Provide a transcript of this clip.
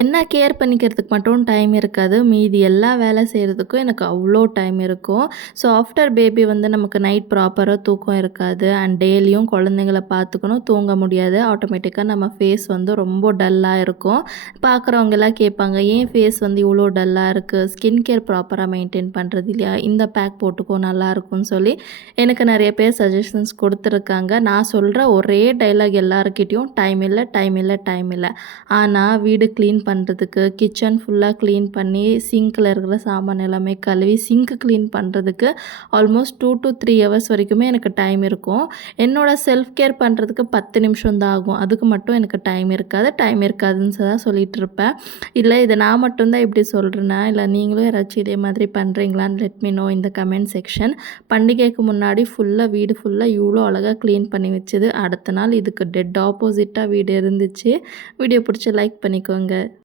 என்ன கேர் பண்ணிக்கிறதுக்கு மட்டும் டைம் இருக்காது. மீதி எல்லா வேலை செய்றதுக்கும் எனக்கு அவ்ளோ டைம் இருக்கும். ஸோ ஆஃப்டர் பேபி வந்து நமக்கு நைட் ப்ராப்பரா தூக்கம் இருக்காது. அண்ட் டெய்லியும் குழந்தைங்கள பார்த்துக்கணும், தூங்க முடியாது. ஆட்டோமேட்டிக்கா நம்ம ஃபேஸ் வந்து ரொம்ப டல்லா இருக்கும். பார்க்குறவங்கலாம் கேட்பாங்க, "ஏன் ஃபேஸ் வந்து இவ்ளோ டல்லா இருக்கு? ஸ்கின் கேர் ப்ராப்பரா மெயின்டெயின் பண்றது இல்லையா? இந்த பேக் போட்டுக்கோ நல்லாயிருக்கும்னு" சொல்லி எனக்கு நெறைய பேர் சஜஷன்ஸ் குடுத்துருக்காங்க. நான் சொல்ற ஒரே டயலாக் எல்லார்கிட்டயும், "டைம் இல்ல, டைம் இல்ல, டைம் இல்ல." ஆனா, வீடு கிளீன் பண்ணுறதுக்கு, கிச்சன் ஃபுல்லா கிளீன் பண்ணி, சிங்க்ல இருக்கிற சாமான் எல்லாமே கழுவி, சிங்க் கிளீன் பண்ணுறதுக்கு ஆல்மோஸ்ட் 2 to 3 ஹவர்ஸ் வரைக்குமே எனக்கு டைம் இருக்கும். என்னோட செல்ஃப் கேர் பண்ணுறதுக்கு 10 நிமிஷம் தான் ஆகும். அதுக்கு மட்டும் எனக்கு டைம் இருக்காது. டைம் இருக்காதுன்னு தான் சொல்லிட்டு இருப்பேன். இல்ல இத நான் மட்டும் தான் இப்படி சொல்றேனா, இல்ல நீங்களும் யாராச்சும் இதே மாதிரி பண்றீங்களான்னு let me know in the comment section. பண்டிகைக்கு முன்னாடி வீடு ஃபுல்லா இவ்ளோ அழகா கிளீன் பண்ணி வச்சது. அடுத்த நாள் இதுக்கு டெட் ஆப்போசிட்டா வீடு இருந்துச்சு. வீடியோ பிடிச்சா லைக் பண்ணிக்கோங்க.